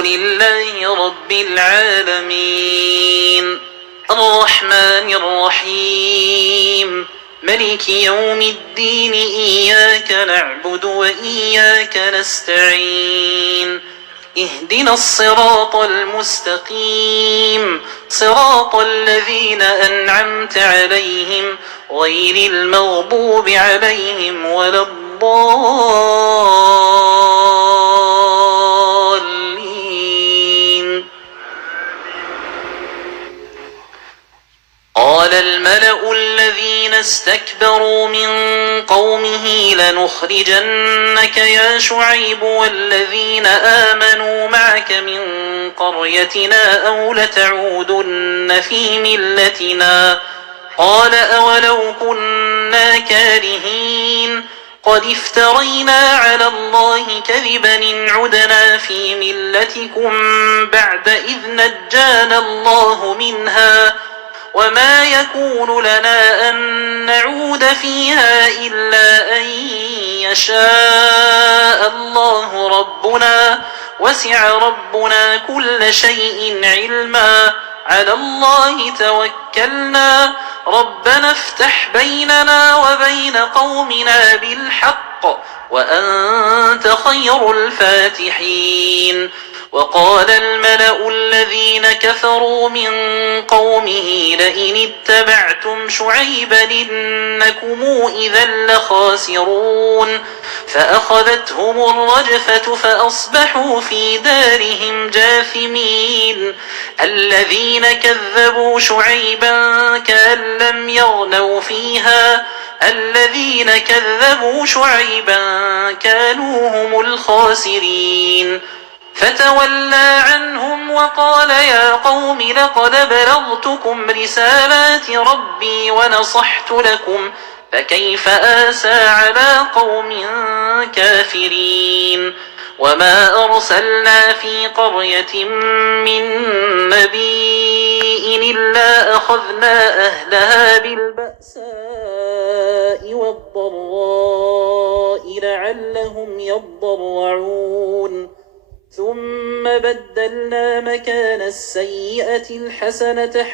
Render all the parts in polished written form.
لله رب العالمين الرحمن الرحيم ملك يوم الدين إياك نعبد وإياك نستعين اهدنا الصراط المستقيم صراط الذين أنعمت عليهم غير المغضوب عليهم ولا الضالين. قال الملأ الذين استكبروا من قومه لنخرجنك يا شعيب والذين آمنوا معك من قريتنا أو لتعودن في ملتنا قال أولو كنا كارهين قد افترينا على الله كذبا إن عدنا في ملتكم بعد إذ نجانا الله منها وما يكون لنا أن نعود فيها إلا أن يشاء الله ربنا وسع ربنا كل شيء علما على الله توكلنا ربنا افتح بيننا وبين قومنا بالحق وأنت خير الفاتحين. وقال الملأ الذين كفروا من قومه لئن اتبعتم شعيبا إنكم إذا لخاسرون فأخذتهم الرجفة فأصبحوا في دارهم جاثمين. الذين كذبوا شعيبا كأن لم يغنوا فيها الذين كذبوا شعيبا كانوا هم الخاسرين. فتولى عنهم وقال يا قوم لقد بلغتكم رسالات ربي ونصحت لكم فكيف آسى على قوم كافرين. وما أرسلنا في قرية من نبي إلا أخذنا أهلها بالبأساء والضراء لعلهم يضرعون ثم بدلنا مكان السيئة الحسنة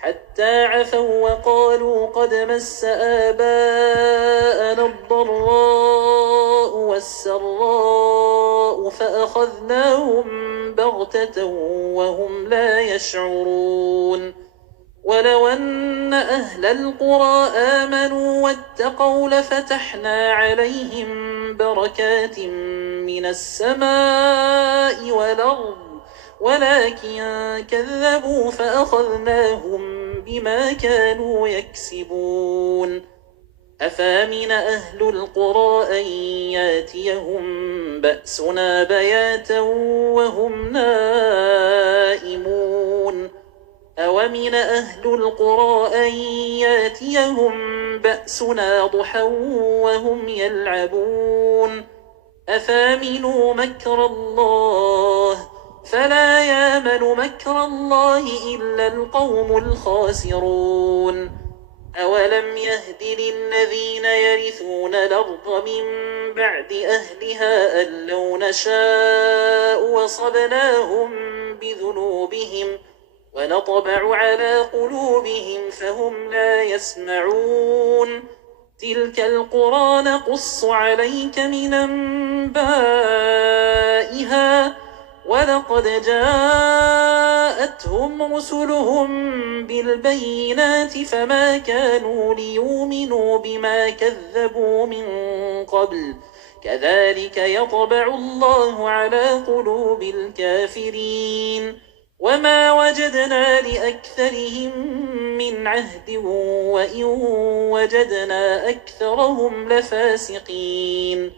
حتى عفوا وقالوا قد مس آباءنا الضراء والسراء فأخذناهم بغتة وهم لا يشعرون. ولو أن أهل القرى آمنوا واتقوا لفتحنا عليهم بركات من السماء والأرض ولكن كذبوا فأخذناهم بما كانوا يكسبون. أفامن أهل القرى أن ياتيهم بأسنا بياتا وهم نائمون أومن أهل القرى أن ياتيهم بأسنا ضحى وهم يلعبون أفامنوا مكر الله فلا يامن مكر الله إلا القوم الخاسرون. أولم يهد للذين يرثون الأرض من بعد أهلها أن لو نشاء وصبناهم بذنوبهم ونطبع على قلوبهم فهم لا يسمعون. تلك القرى نقص عليك من أنبائها ولقد جاءتهم رسلهم بالبينات فما كانوا ليؤمنوا بما كذبوا من قبل كذلك يطبع الله على قلوب الكافرين. وما وجدنا لأكثرهم من عهد وإن وجدنا أكثرهم لفاسقين.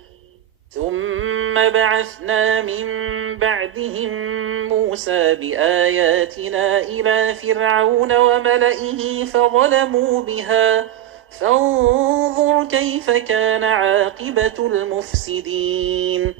ثم بعثنا من بعدهم موسى بآياتنا إلى فرعون وملئه فظلموا بها فانظر كيف كان عاقبة المفسدين.